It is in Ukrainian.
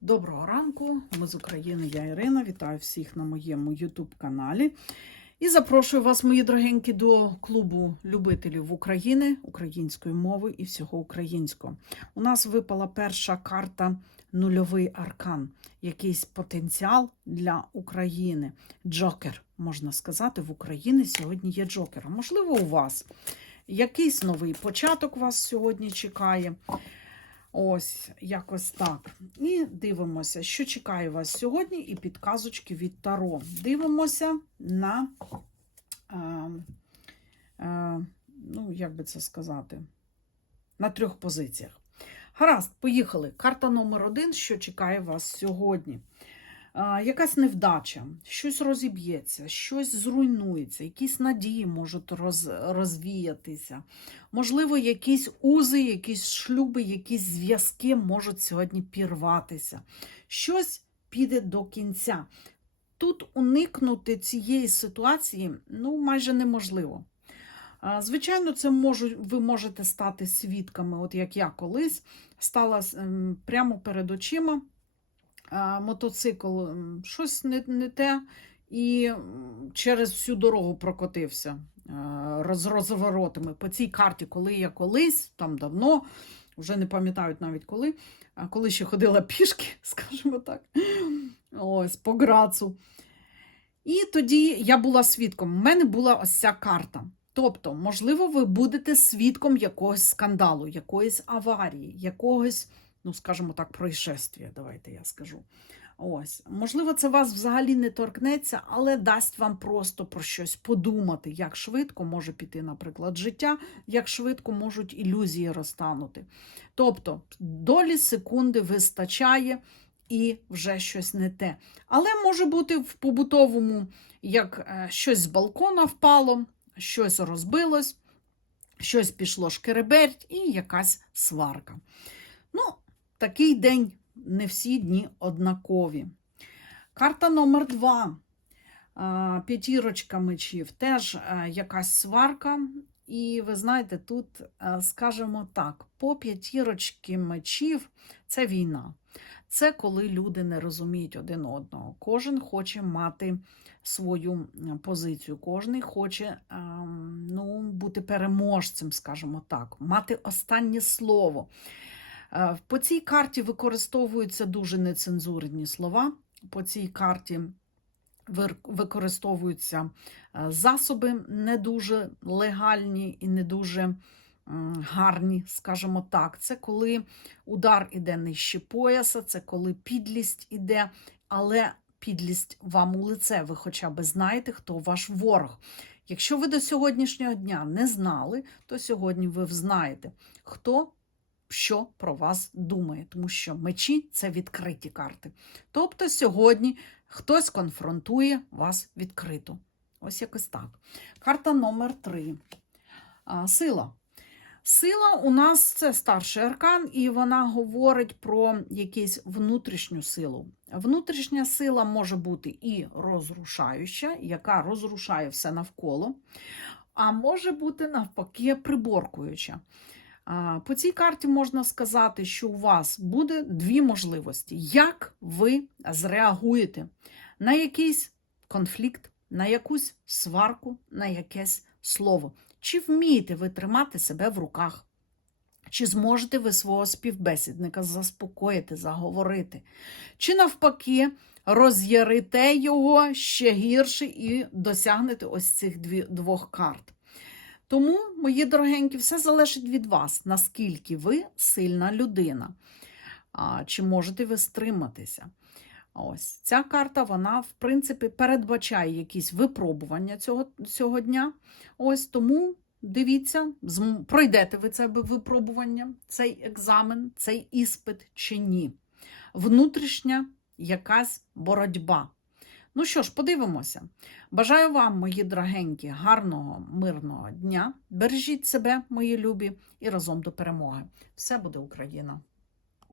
Доброго ранку, ми з України, я Ірина. Вітаю всіх на моєму YouTube каналі. І запрошую вас, мої дорогенькі, до клубу любителів України, української мови і всього українського. У нас випала перша карта Нульовий аркан, якийсь потенціал для України. Джокер, можна сказати, в Україні сьогодні є джокер. А Можливо, у вас якийсь новий початок вас сьогодні чекає. Ось, якось так. І дивимося, що чекає вас сьогодні, і підказочки від Таро. Дивимося на, е, е, ну, як би це сказати, на трьох позиціях. Гаразд, поїхали. Карта номер один, що чекає вас сьогодні. Якась невдача, щось розіб'ється, щось зруйнується, якісь надії можуть роз, розвіятися. Можливо, якісь узи, якісь шлюби, якісь зв'язки можуть сьогодні пірватися. Щось піде до кінця. Тут уникнути цієї ситуації ну, майже неможливо. Звичайно, це можуть, ви можете стати свідками, от як я колись стала прямо перед очима мотоцикл щось не, не те, і через всю дорогу прокотився з розворотами. По цій карті, коли я колись, там давно, вже не пам'ятають навіть коли, коли ще ходила пішки, скажімо так, ось по Грацу. І тоді я була свідком. У мене була ось ця карта. Тобто, можливо, ви будете свідком якогось скандалу, якоїсь аварії, якогось ну, скажімо так, происшествия, давайте я скажу. Ось, можливо, це вас взагалі не торкнеться, але дасть вам просто про щось подумати, як швидко може піти, наприклад, життя, як швидко можуть ілюзії розтанути. Тобто, долі секунди вистачає і вже щось не те. Але може бути в побутовому, як е, щось з балкона впало, щось розбилось, щось пішло шкереберть і якась сварка. Такий день не всі дні однакові. Карта номер два. П'ятірочка мечів. Теж е, якась сварка. І ви знаєте, тут, е, скажімо так, по п'ятірочки мечів це війна. Це коли люди не розуміють один одного. Кожен хоче мати свою позицію, кожен хоче ем, ну, бути переможцем, скажімо так, мати останнє слово. Е, По цій карті використовуються дуже нецензурні слова. По цій карті використовуються е, засоби не дуже легальні і не дуже гарні, скажімо так. Це коли удар іде нижче пояса, це коли підлість іде, але підлість вам у лице. Ви хоча б знаєте, хто ваш ворог. Якщо ви до сьогоднішнього дня не знали, то сьогодні ви взнаєте, хто що про вас думає, тому що мечі це відкриті карти. Тобто сьогодні хтось конфронтує вас відкрито. Ось якось так. Карта номер три. А, Сила. Сила у нас це старший аркан, і вона говорить про якусь внутрішню силу. Внутрішня сила може бути і розрушаюча, яка розрушає все навколо, а може бути навпаки приборкуюча. По цій карті можна сказати, що у вас буде дві можливості, як ви зреагуєте на якийсь конфлікт, на якусь сварку, на якесь слово. Чи вмієте ви тримати себе в руках? Чи зможете ви свого співбесідника заспокоїти, заговорити? Чи навпаки роз'ярите його ще гірше і досягнете ось цих двох карт? Тому, мої дорогенькі, все залежить від вас, наскільки ви сильна людина, чи можете ви стриматися. Ось ця карта, вона, в принципі, передбачає якісь випробування цього, цього дня. Ось тому дивіться, пройдете ви це випробування, цей екзамен, цей іспит чи ні. Внутрішня якась боротьба. Ну що ж, подивимося. Бажаю вам, мої дорогенькі, гарного, мирного дня. Бережіть себе, мої любі, і разом до перемоги. Все буде Україна!